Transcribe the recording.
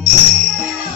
Música